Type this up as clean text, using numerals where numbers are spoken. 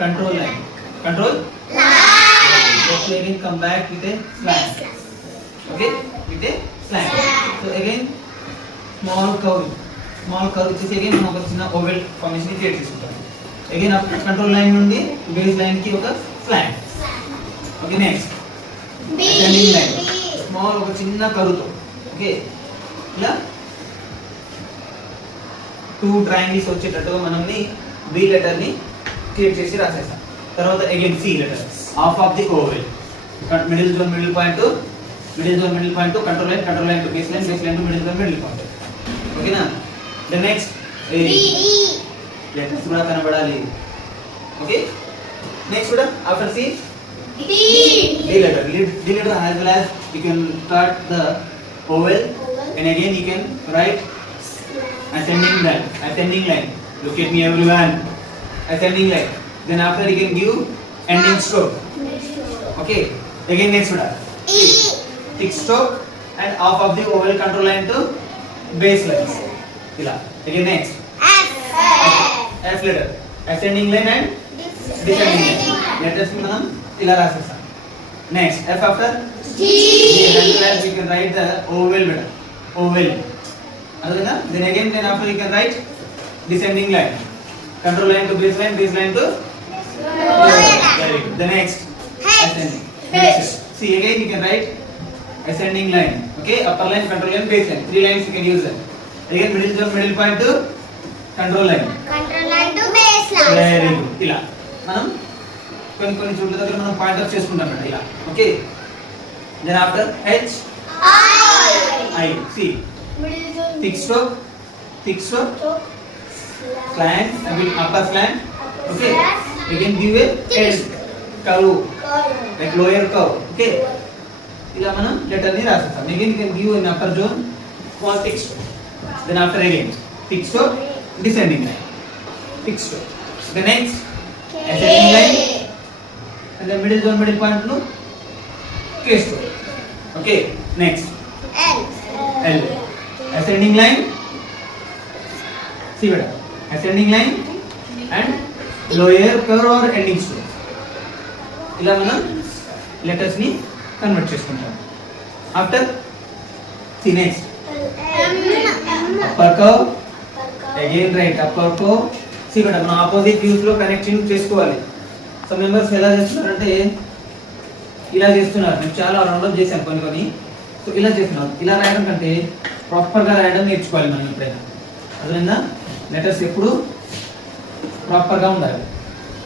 control line. Control line. So again come back with a slant. Okay, with a slant. So again small curve వచ్చేసి again మనం ఒక చిన్న oval formation ని క్రియేట్ చేసుకుంటాం. Again after control line నుండి base line కి ఒక slant. Okay, next ascending line. Small ఒక చిన్న curve తో. Okay, ఇలా టూ ట్రయాంగిల్స్ వచ్చేటట్టుగా మనల్ని బి లెటర్ ని క్రియేట్ చేసి రాసేస్తాం. తర్వాత again C letter half of the oval, middle zone middle point to control line to base line to middle zone middle point. ఓకేనా? ద నెక్స్ట్ లెటర్స్ కూడా కనబడాలి. ఓకే, నెక్స్ట్ కూడా after C D letter as well as you can start the oval and again you can write ascending line. Look at me everyone. Ascending line. Then after you can give ending stroke. Okay. Again next one. Thick stroke and half of the oval control line to base lines. Ila. Again next. F letter. Ascending line and descending line. Letters manam ila rasestam. Next F after G. As well as you can write the oval letter. Oval. Then again after you can write descending line, control line to base line to very good. The next ascending. Next, see again you can write ascending line. Okay, upper line, control line, base line. Three lines you can use it. Again middle point to control line to base line. Very good. ఇలా మనం కొన్ని చోట్ల దగ్గర మనం point out చేసుకుంటాం అన్నమాట ఇలా. Okay, then after H I see thick stroke, slant, a bit upper slant. Okay, you can give a curve, like lower curve. Okay, ఇలా మనం లెటర్ ని రాసేస్తాం. Again you can give in upper zone small thick stroke. Then after again thick stroke, descending line, thick stroke. The next ascending line and the middle zone middle point no K stroke. Okay, next L. Ascending line, see beta, ascending line and lower curve or ending stroke. ఇలా మనం లెటర్స్ ని కన్వర్ట్ చేసుకుంటాం. After see next upper curve, again right upper curve. see beta మనం opposite views లో కనెక్షన్ చేసుకోవాలి. Some members ఎలా చేస్తున్నారంటే ఇలా చేస్తున్నారు. నేను చాలా రౌండ్ అప్ చేశాను కొన్ని. సో ఇలా చేస్తున్నారు. ఇలా రాయడం కంటే ప్రాపర్ గా రాయడం నేర్చుకోవాలి మనం ఎప్పుడైనా. అదేనా లెటర్స్ ఎప్పుడు ప్రాపర్ గా ఉండాలి.